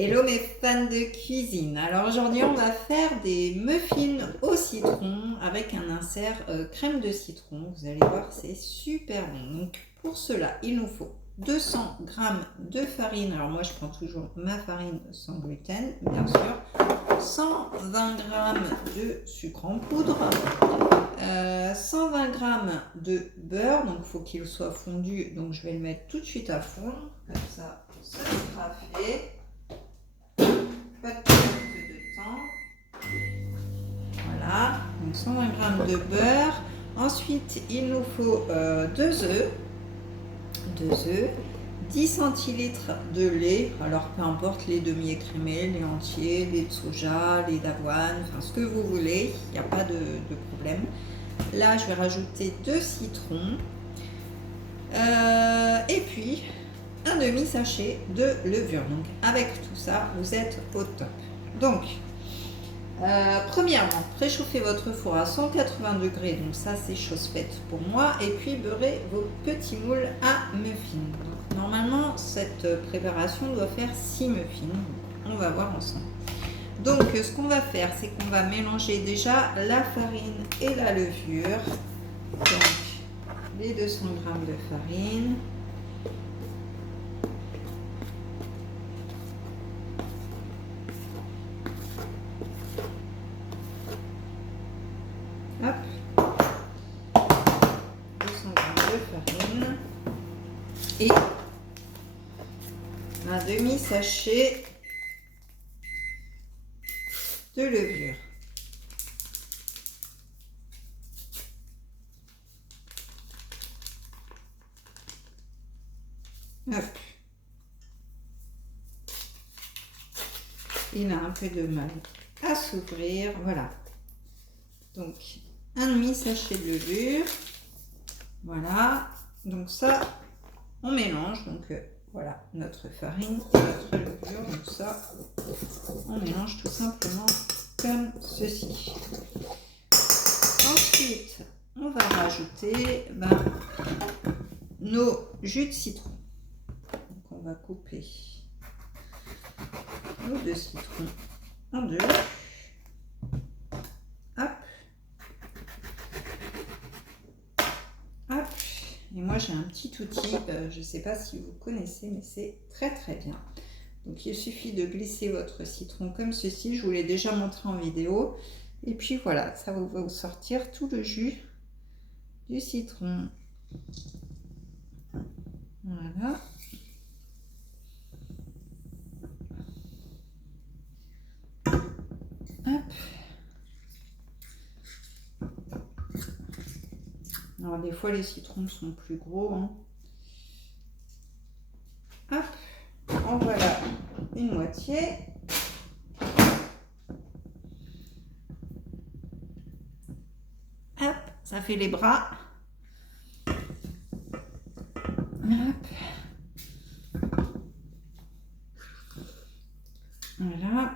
Hello mes fans de cuisine. Alors aujourd'hui on va faire des muffins au citron avec un insert crème de citron. Vous allez voir, c'est super bon. Donc pour cela il nous faut 200 g de farine. Alors moi je prends toujours ma farine sans gluten bien sûr. 120 g de sucre en poudre. 120 g de beurre. Donc il faut qu'il soit fondu. Donc je vais le mettre tout de suite à fond. Comme ça sera fait. Pas de perte de temps. Voilà, donc 120 g de beurre. Ensuite, il nous faut 2 œufs. 10 centilitres de lait. Alors, peu importe, lait demi-écrémé, lait entier, lait de soja, lait d'avoine, enfin ce que vous voulez. Il n'y a pas de problème. Là, je vais rajouter 2 citrons. Et puis, un demi-sachet de levure. Donc avec tout ça, vous êtes au top. Donc, premièrement, préchauffez votre four à 180 degrés. Donc ça, c'est chose faite pour moi. Et puis, beurrez vos petits moules à muffins. Donc, normalement, cette préparation doit faire 6 muffins. Donc, on va voir ensemble. Donc, ce qu'on va faire, c'est qu'on va mélanger déjà la farine et la levure. Donc, les 200 g de farine. Hop, 200 g de farine et un demi-sachet de levure. Hop. Il a un peu de mal à s'ouvrir, voilà. Donc, un demi-sachet de levure. Voilà. Donc ça, on mélange. Donc voilà, notre farine et notre levure. Donc ça, on mélange tout simplement comme ceci. Ensuite, on va rajouter nos jus de citron. Donc on va couper nos 2 citrons en deux. Hop. Hop. Et moi j'ai un petit outil, je ne sais pas si vous connaissez, mais c'est très très bien. Donc il suffit de glisser votre citron comme ceci, je vous l'ai déjà montré en vidéo. Et puis voilà, ça va vous sortir tout le jus du citron. Voilà. Hop. Alors des fois les citrons sont plus gros. Hein. Hop. En voilà une moitié. Hop, ça fait les bras. Hop. Voilà.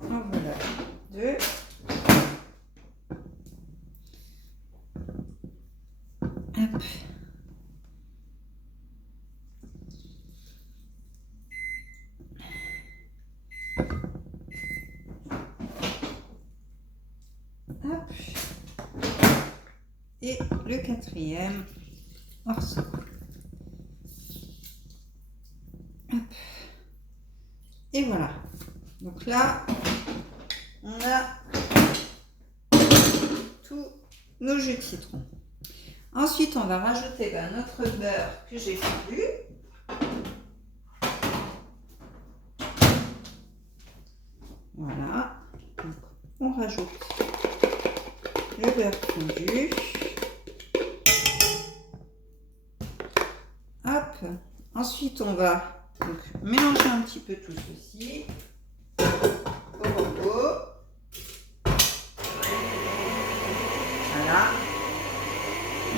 En voilà 2. Hop. Hop. Et le 4e morceau. Hop. Et voilà. Donc là, on a tous nos jus de citron. Ensuite, on va rajouter notre beurre que j'ai fondu. Voilà. Donc, on rajoute le beurre fondu. Hop. Ensuite, on va donc mélanger un petit peu tout ceci. Au repos. Voilà.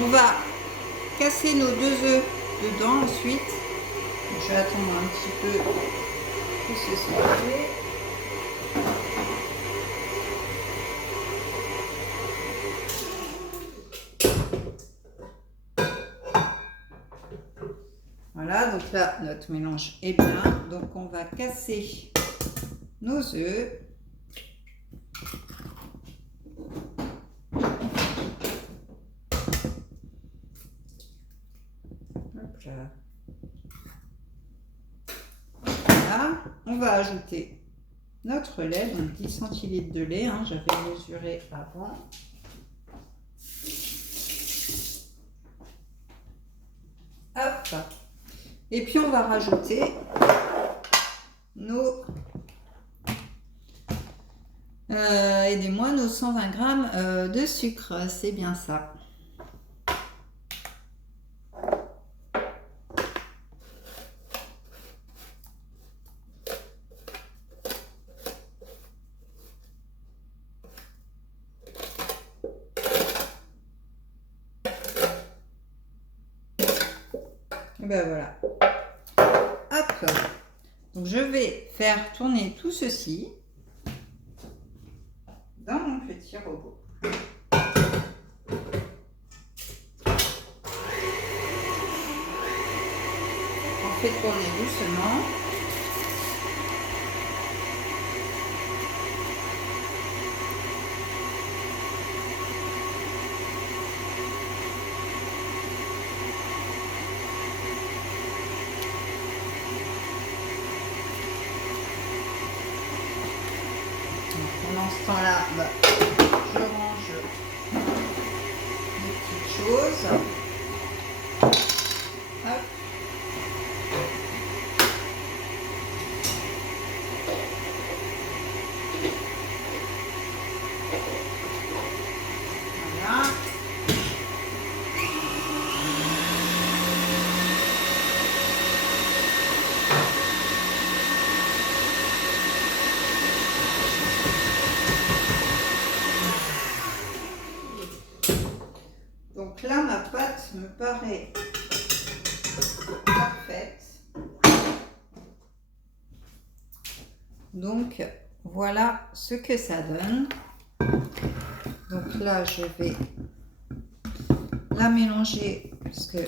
On va casser nos 2 œufs dedans ensuite. Donc, je vais attendre un petit peu que ce soit fait. Voilà, donc Donc là, notre mélange est bien. Donc on va casser nos œufs. Hop là. Voilà. On va ajouter notre lait, donc 10 centilitres de lait. Hein, j'avais mesuré avant. Hop. Et puis on va rajouter nos aidez-moi, nos 120 grammes de sucre, c'est bien ça. Et ben voilà. Hop. Donc je vais faire tourner tout ceci dans mon petit robot. On fait tourner doucement. Pendant ce temps-là, je range les petites choses. Hop. Voilà. Donc là, ma pâte me paraît parfaite. Donc, voilà ce que ça donne. Donc là, je vais la mélanger parce que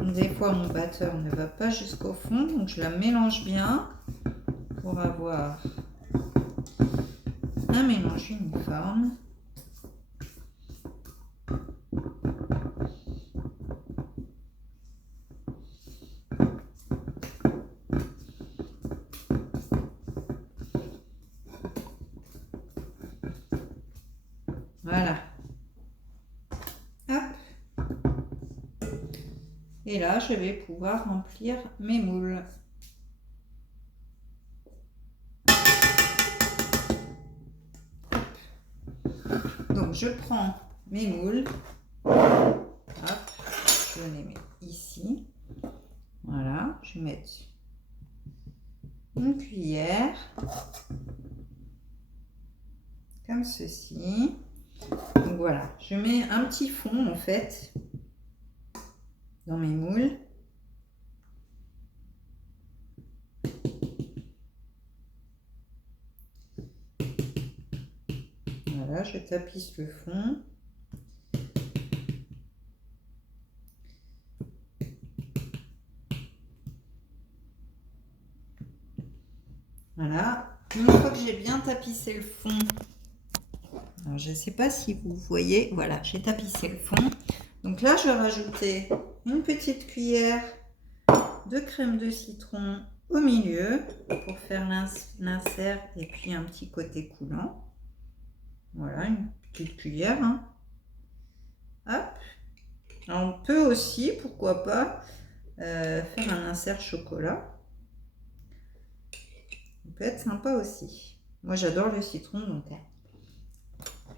des fois, mon batteur ne va pas jusqu'au fond. Donc, je la mélange bien pour avoir un mélange uniforme. Voilà. Hop. Et là, je vais pouvoir remplir mes moules. Donc, je prends mes moules. Hop. Je les mets ici. Voilà. Je vais mettre une cuillère. Comme ceci. Donc voilà, je mets un petit fond en fait dans mes moules. Voilà, je tapisse le fond. Voilà, une fois que j'ai bien tapissé le fond, alors je ne sais pas si vous voyez, voilà, j'ai tapissé le fond. Donc là, je vais rajouter une petite cuillère de crème de citron au milieu pour faire l'insert et puis un petit côté coulant. Voilà, une petite cuillère. Hein. Hop. Alors, on peut aussi, pourquoi pas, faire un insert chocolat. Ça peut être sympa aussi. Moi, j'adore le citron, donc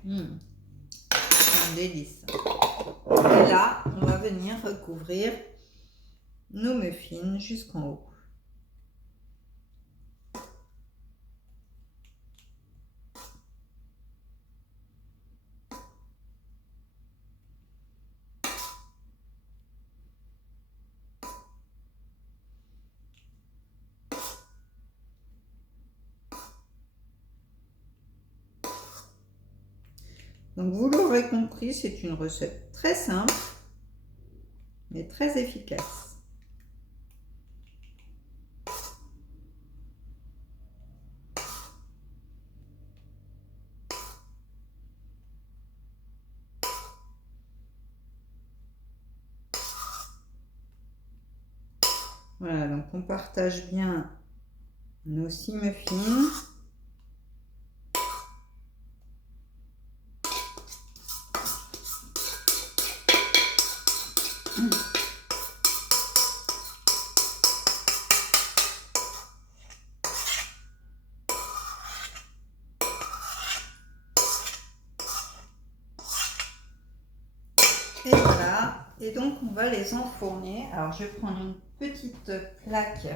c'est un délice. Et là, on va venir recouvrir nos muffins jusqu'en haut. Donc vous l'aurez compris, c'est une recette très simple, mais très efficace. Voilà, donc on partage bien nos 6 muffins. Et voilà, et donc on va les enfourner. Alors je vais prendre une petite plaque.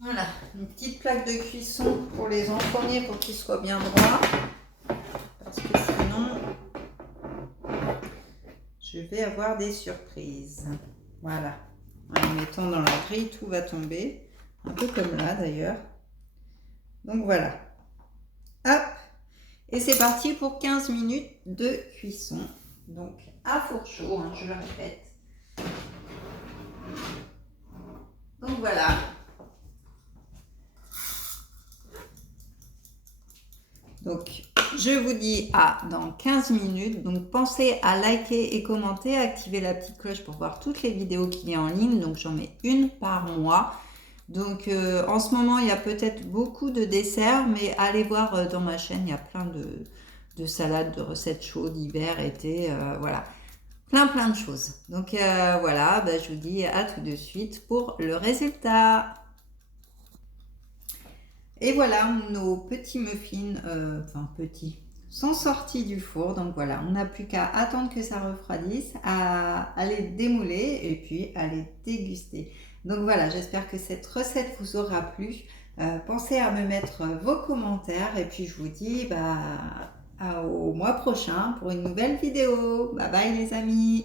Voilà, une petite plaque de cuisson pour les enfourner pour qu'ils soient bien droits. Parce que sinon, je vais avoir des surprises. Voilà, en les mettant dans la grille, tout va tomber. Un peu comme là d'ailleurs. Donc voilà. Hop. Et c'est parti pour 15 minutes de cuisson. Donc à four chaud, hein, je le répète. Donc voilà. Donc je vous dis à dans 15 minutes. Donc pensez à liker et commenter, activer la petite cloche pour voir toutes les vidéos qu'il y a en ligne. Donc j'en mets une par mois. Donc en ce moment il y a peut-être beaucoup de desserts, mais allez voir dans ma chaîne, il y a plein de salades, de recettes chaudes, hiver, été, voilà. Plein de choses. Donc voilà, bah, je vous dis à tout de suite pour le résultat. Et voilà, nos petits muffins, enfin petits, sont sortis du four. Donc voilà, on n'a plus qu'à attendre que ça refroidisse, à les démouler et puis à les déguster. Donc voilà, j'espère que cette recette vous aura plu. Pensez à me mettre vos commentaires et puis je vous dis au mois prochain pour une nouvelle vidéo. Bye bye les amis!